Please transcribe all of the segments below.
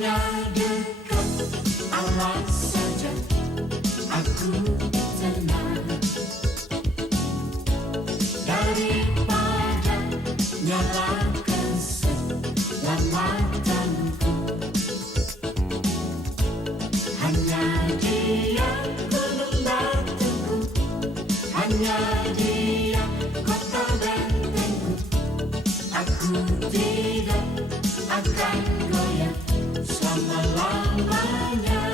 Hanya dekat Allah saja aku tenang, daripada nyala keselamatanku. Hanya Dia gunung batuku, hanya Dia kota bentengku. Aku tidak akan goyah selama-lamanya.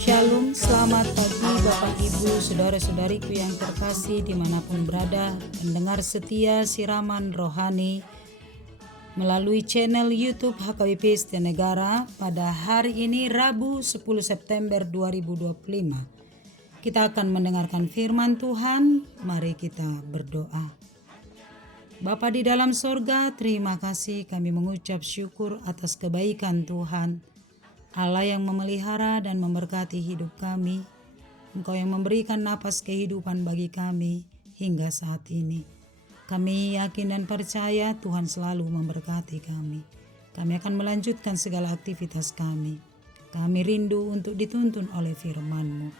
Shalom, selamat pagi Bapak Ibu, saudara-saudariku yang terkasih dimanapun berada, pendengar setia siraman rohani melalui channel YouTube HKBP Setia Negara. Pada hari ini Rabu 10 September 2025 kita akan mendengarkan firman Tuhan. Mari kita berdoa. Bapa di dalam sorga, terima kasih, kami mengucap syukur atas kebaikan Tuhan, Allah yang memelihara dan memberkati hidup kami. Engkau yang memberikan napas kehidupan bagi kami hingga saat ini. Kami yakin dan percaya Tuhan selalu memberkati kami. Kami akan melanjutkan segala aktivitas kami. Kami rindu untuk dituntun oleh firman-Mu.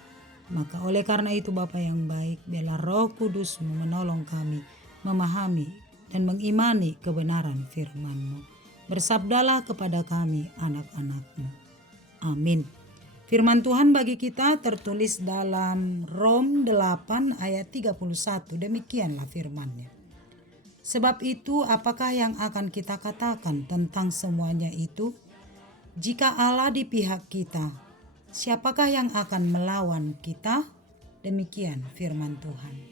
Maka oleh karena itu Bapa yang baik, biarlah Roh Kudus-Mu menolong kami memahami dan mengimani kebenaran firman-Mu. Bersabdalah kepada kami anak-anak-Mu. Amin. Firman Tuhan bagi kita tertulis dalam Rom 8 ayat 31. Demikianlah firman-Nya. Sebab itu apakah yang akan kita katakan tentang semuanya itu? Jika Allah di pihak kita, siapakah yang akan melawan kita? Demikian firman Tuhan.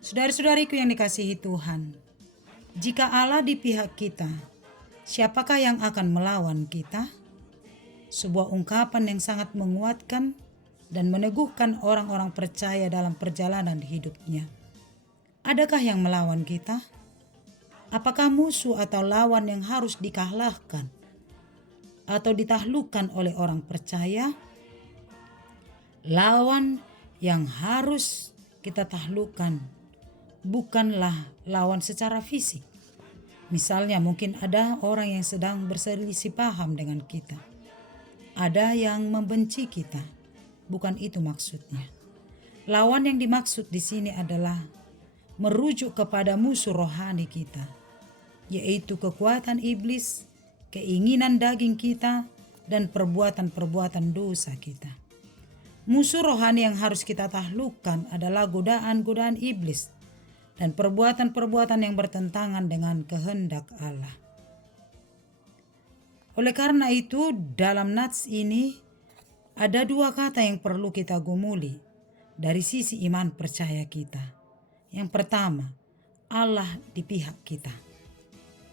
Saudara-saudariku yang dikasihi Tuhan, jika Allah di pihak kita, siapakah yang akan melawan kita? Sebuah ungkapan yang sangat menguatkan dan meneguhkan orang-orang percaya dalam perjalanan hidupnya. Adakah yang melawan kita? Apakah musuh atau lawan yang harus dikalahkan atau ditaklukkan oleh orang percaya? Lawan yang harus kita taklukkan bukanlah lawan secara fisik. Misalnya mungkin ada orang yang sedang berselisih paham dengan kita. Ada yang membenci kita. Bukan itu maksudnya. Lawan yang dimaksud di sini adalah merujuk kepada musuh rohani kita, yaitu kekuatan iblis, keinginan daging kita, dan perbuatan-perbuatan dosa kita. Musuh rohani yang harus kita taklukkan adalah godaan-godaan iblis dan perbuatan-perbuatan yang bertentangan dengan kehendak Allah. Oleh karena itu, dalam nats ini ada dua kata yang perlu kita gumuli dari sisi iman percaya kita. Yang pertama, Allah di pihak kita.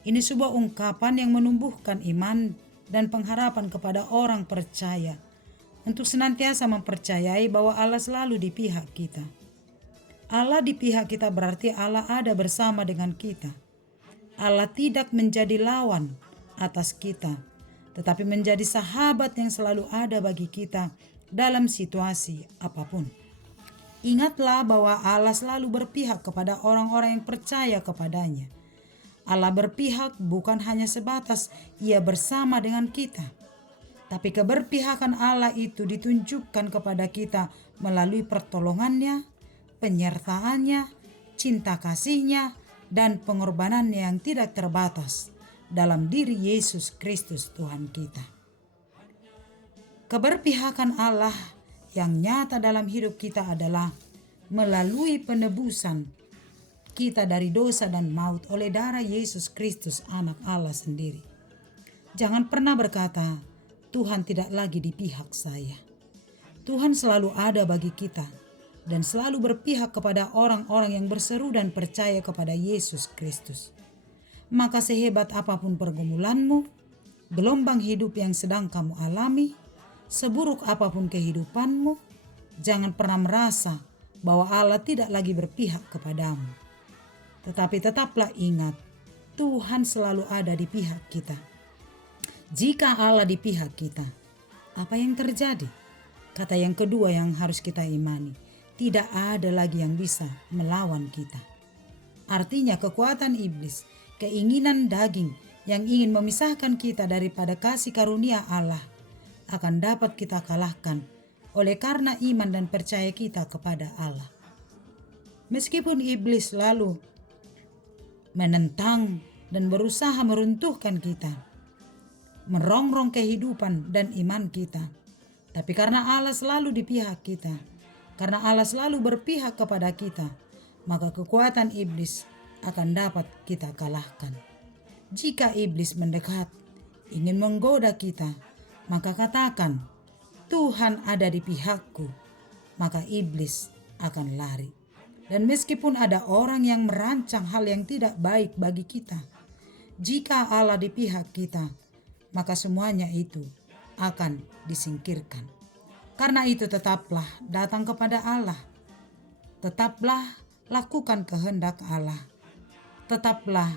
Ini sebuah ungkapan yang menumbuhkan iman dan pengharapan kepada orang percaya untuk senantiasa mempercayai bahwa Allah selalu di pihak kita. Allah di pihak kita berarti Allah ada bersama dengan kita. Allah tidak menjadi lawan atas kita, tetapi menjadi sahabat yang selalu ada bagi kita dalam situasi apapun. Ingatlah bahwa Allah selalu berpihak kepada orang-orang yang percaya kepadanya. Allah berpihak bukan hanya sebatas Ia bersama dengan kita, tapi keberpihakan Allah itu ditunjukkan kepada kita melalui pertolongannya, penyertaannya, cinta kasihnya, dan pengorbanannya yang tidak terbatas dalam diri Yesus Kristus Tuhan kita. Keberpihakan Allah yang nyata dalam hidup kita adalah melalui penebusan kita dari dosa dan maut oleh darah Yesus Kristus anak Allah sendiri. Jangan pernah berkata, Tuhan tidak lagi di pihak saya. Tuhan selalu ada bagi kita dan selalu berpihak kepada orang-orang yang berseru dan percaya kepada Yesus Kristus. Maka sehebat apapun pergumulanmu, gelombang hidup yang sedang kamu alami, seburuk apapun kehidupanmu, jangan pernah merasa bahwa Allah tidak lagi berpihak kepadamu. Tetapi tetaplah ingat, Tuhan selalu ada di pihak kita. Jika Allah di pihak kita, apa yang terjadi? Kata yang kedua yang harus kita imani, tidak ada lagi yang bisa melawan kita. Artinya kekuatan iblis, keinginan daging, yang ingin memisahkan kita daripada kasih karunia Allah akan dapat kita kalahkan oleh karena iman dan percaya kita kepada Allah. Meskipun iblis selalu menentang dan berusaha meruntuhkan kita, merongrong kehidupan dan iman kita, tapi karena Allah selalu di pihak kita, karena Allah selalu berpihak kepada kita, maka kekuatan iblis akan dapat kita kalahkan. Jika iblis mendekat, ingin menggoda kita, maka katakan, Tuhan ada di pihakku, maka iblis akan lari. Dan meskipun ada orang yang merancang hal yang tidak baik bagi kita, jika Allah di pihak kita, maka semuanya itu akan disingkirkan. Karena itu tetaplah datang kepada Allah. Tetaplah lakukan kehendak Allah. Tetaplah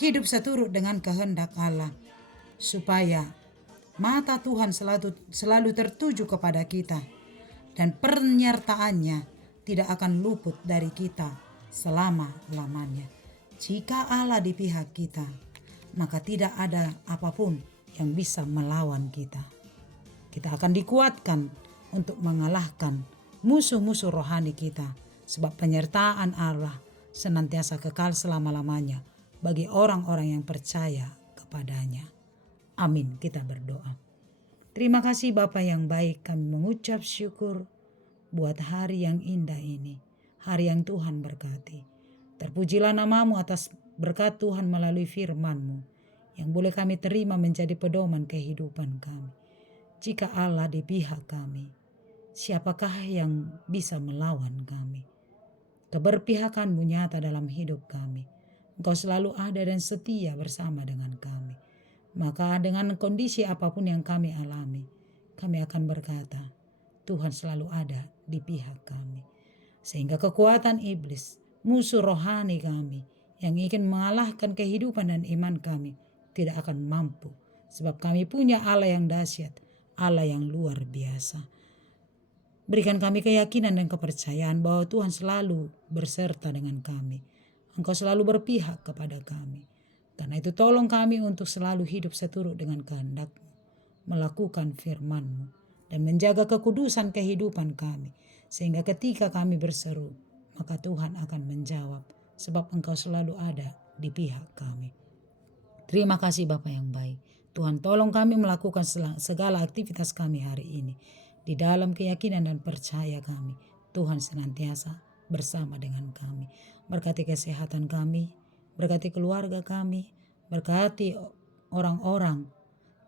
hidup seturut dengan kehendak Allah, supaya mata Tuhan selalu tertuju kepada kita dan penyertaannya tidak akan luput dari kita selama-lamanya. Jika Allah di pihak kita, maka tidak ada apapun yang bisa melawan kita. Kita akan dikuatkan untuk mengalahkan musuh-musuh rohani kita, sebab penyertaan Allah senantiasa kekal selama-lamanya bagi orang-orang yang percaya kepadanya. Amin. Kita berdoa. Terima kasih Bapa yang baik, kami mengucap syukur buat hari yang indah ini, hari yang Tuhan berkati. Terpujilah namamu atas berkat Tuhan melalui firman-Mu yang boleh kami terima menjadi pedoman kehidupan kami. Jika Allah di pihak kami, siapakah yang bisa melawan kami? Keberpihakan-Mu nyata dalam hidup kami. Engkau selalu ada dan setia bersama dengan kami. Maka dengan kondisi apapun yang kami alami, kami akan berkata, Tuhan selalu ada di pihak kami. Sehingga kekuatan iblis, musuh rohani kami, yang ingin mengalahkan kehidupan dan iman kami, tidak akan mampu. Sebab kami punya Allah yang dahsyat, Allah yang luar biasa. Berikan kami keyakinan dan kepercayaan bahwa Tuhan selalu berserta dengan kami. Engkau selalu berpihak kepada kami. Karena itu tolong kami untuk selalu hidup seturut dengan kehendak-Mu, melakukan firman-Mu, dan menjaga kekudusan kehidupan kami. Sehingga ketika kami berseru, maka Tuhan akan menjawab, sebab Engkau selalu ada di pihak kami. Terima kasih Bapa yang baik. Tuhan tolong kami melakukan segala aktivitas kami hari ini. Di dalam keyakinan dan percaya kami, Tuhan senantiasa bersama dengan kami. Berkati kesehatan kami, berkati keluarga kami, berkati orang-orang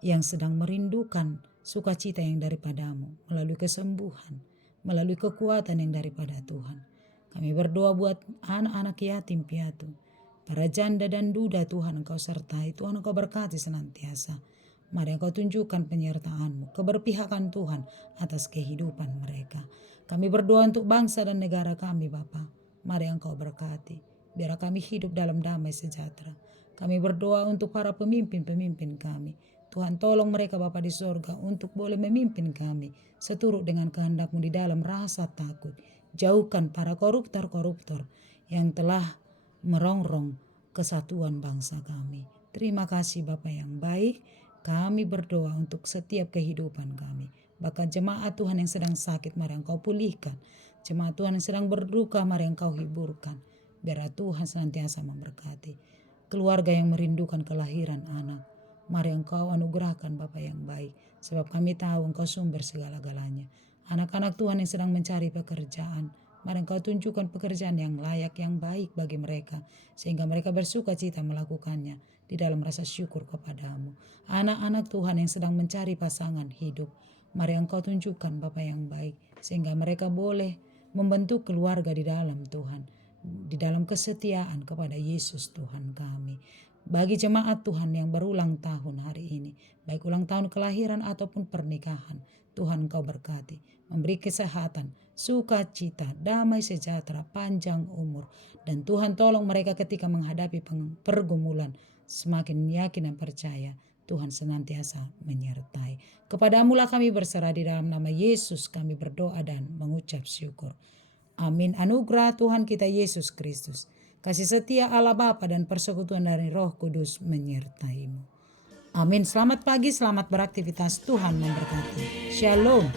yang sedang merindukan sukacita yang daripada-Mu, melalui kesembuhan, melalui kekuatan yang daripada Tuhan. Kami berdoa buat anak-anak yatim piatu, para janda dan duda, Tuhan Engkau sertai, Tuhan Engkau berkati senantiasa. Mari Engkau tunjukkan penyertaan-Mu, keberpihakan Tuhan atas kehidupan mereka. Kami berdoa untuk bangsa dan negara kami Bapa. Mari Engkau berkati, biar kami hidup dalam damai sejahtera. Kami berdoa untuk para pemimpin-pemimpin kami. Tuhan tolong mereka Bapa di sorga untuk boleh memimpin kami seturut dengan kehendak-Mu di dalam rasa takut. Jauhkan para koruptor-koruptor yang telah merongrong kesatuan bangsa kami. Terima kasih Bapa yang baik. Kami berdoa untuk setiap kehidupan kami. Bahkan jemaat Tuhan yang sedang sakit, mari Engkau pulihkan. Jemaat Tuhan yang sedang berduka, mari Engkau hiburkan. Biar Tuhan senantiasa memberkati. Keluarga yang merindukan kelahiran anak, mari Engkau anugerahkan Bapa yang baik. Sebab kami tahu Engkau sumber segala-galanya. Anak-anak Tuhan yang sedang mencari pekerjaan, mari Engkau tunjukkan pekerjaan yang layak, yang baik bagi mereka. Sehingga mereka bersuka cita melakukannya di dalam rasa syukur kepada-Mu. Anak-anak Tuhan yang sedang mencari pasangan hidup, mari Engkau tunjukkan Bapa yang baik. Sehingga mereka boleh membentuk keluarga di dalam Tuhan, di dalam kesetiaan kepada Yesus Tuhan kami. Bagi jemaat Tuhan yang berulang tahun hari ini, baik ulang tahun kelahiran ataupun pernikahan, Tuhan Engkau berkati, memberi kesehatan, sukacita, damai sejahtera, panjang umur. Dan Tuhan tolong mereka ketika menghadapi pergumulan, semakin yakin dan percaya Tuhan senantiasa menyertai. Kepada-Mu lah kami berserah, di dalam nama Yesus kami berdoa dan mengucap syukur. Amin. Anugerah Tuhan kita Yesus Kristus, kasih setia Allah Bapa dan persekutuan dari Roh Kudus menyertaimu. Amin. Selamat pagi, selamat beraktivitas. Tuhan memberkati. Shalom.